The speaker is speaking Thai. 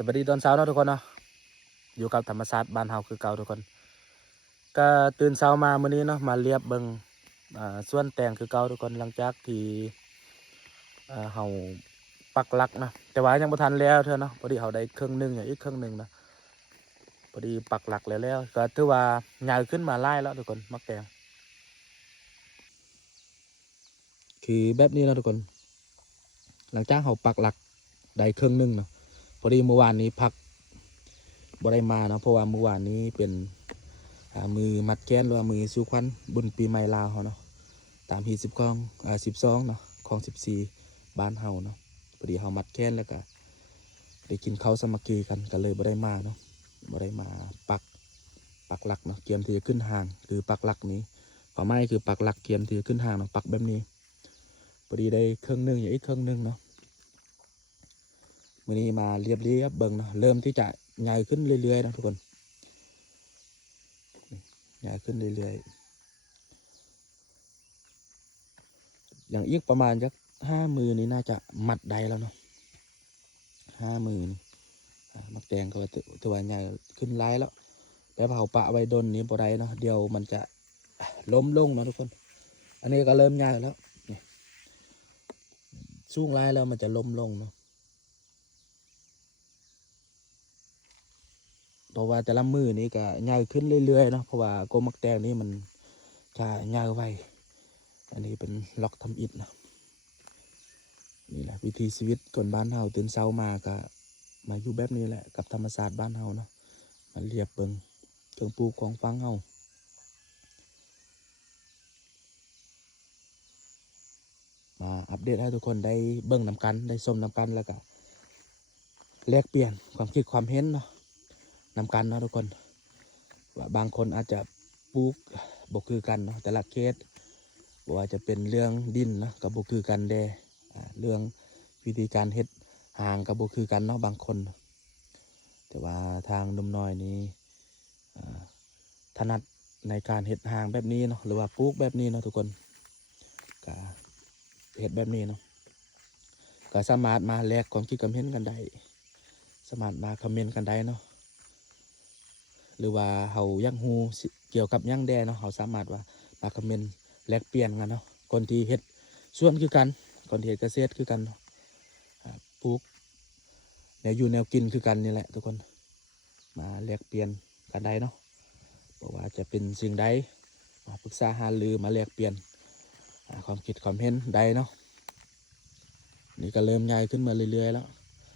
สวัสดีตอนเช้าเนาะทุกคนเนาะอยู่กับธรรมศาสตร์บ้านเฮาคือเก่าทุกคนก็ตื่นเช้ามามื้อนี้เนาะมาเรียบเบิ่งสวนแตงคือเก่าทุกคนหลังจากที่เฮาปักหลักนะแต่ว่ายังบ่ทันแล้วเท่าเนาะพอดีเฮาได้ครึ่งหนึงอีกครึ่งหนึงนะพอดีปักหลักแล้วก็ถือว่าใหญ่ขึ้นมาหลายแล้วทุกคนมักแตงคือแบบนี้เนาะทุกคนหลังจากเฮาปักหลักได้ครึ่งหนึงเนาะพอดีเมื่อวานนี้พักบ่ได้มาเนาะเพราะว่าเมื่อวานนี้เป็นมือมัดแก้นหรือว่ามือสู่ขวัญบุญปีใหม่ลาวเฮาเนาะตามฮี10ของ12เนาะของ14บ้านเฮาเนาะพอดีเฮามัดแก้นแล้วก็ได้กินข้าวสามัคคีกันก็เลยบ่ได้มาเนาะบ่ได้มาปักหลักเนาะเกียมที่จะขึ้นห่างคือปักหลักนี้ความหมายคือปักหลักเกียมที่จะขึ้นห่างเนาะปักแบบนี้พอดีได้ครึ่งหนึงอีกครึ่งหนึงเนาะมื้อนี้มาเรียบเบิ่งเนาะเริ่มที่จะใหญ่ขึ้นเรื่อยๆนะทุกคนใหญ่ขึ้นเรื่อยๆอย่างอีกประมาณสัก50,000นี้น่าจะมัดได้แล้วเนาะ50,000มักแตงก็ตัวใหญ่ขึ้นไล่แล้วแต่เผาปะไว้ดนนี้บ่ได้เนาะเดี๋ยวมันจะล้มลงเนาะทุกคนอันนี้ก็เริ่มใหญ่แล้วนี่สูงไล่แล้วมันจะล้มลงเนาะเพราะว่าแต่ละมือนี้ก็ใหญ่ขึ้นเรื่อยๆเนาะเพราะว่าโกมักแตงนี่มันจะใหญ่ไวอันนี้เป็นล็อกทำอิฐนะนี่แหละวิถีชีวิตคนบ้านเฮาตื่นเช้ามาก็มาอยู่แบบนี้แหละกับธรรมศาสตร์บ้านเฮาเนาะมาเรียบเบิ่งเครื่องปลูกของฟังเฮามาอัปเดตให้ทุกคนได้เบิ่งนำกันได้ชมนำกันแล้วก็แลกเปลี่ยนความคิดความเห็นเนาะนำกันเนาะทุกคนว่าบางคนอาจจะปลูกบ่คือกันเนาะแต่ละเคสว่าจะเป็นเรื่องดินนะกับบ่คือกันแดเรื่องวิธีการเฮ็ดหางกับบ่คือกันเนาะบางคนแต่ว่าทางหนุ่มน้อยนี้ถนัดในการเฮ็ดหางแบบนี้เนาะหรือว่าปลูกแบบนี้เนาะทุกคนก็เฮ็ดแบบนี้เนาะก็สามารถมาแลกความคิดความเห็นกันได้สามารถมาคอมเมนต์กันได้เนาะหรือว่าเฮายังฮู้เกี่ยวกับยังแดเนาะเฮาสามารถว่ามาคอมเมนต์แลกเปลี่ยนกันเนาะคนที่เฮ็ดสวนคือกันคนที่เฮ็ดเกษตรคือกันเนาะปลูกแนวอยู่แนวกินคือกันนี่แหละทุกคนมาแลกเปลี่ยนกันได้เนาะเพราะว่าจะเป็นสิ่งใดมาปรึกษาหารือมาแลกเปลี่ยนความคิดความเห็นได้เนาะนี่ก็เริ่มใหญ่ขึ้นมาเรื่อยๆแล้ว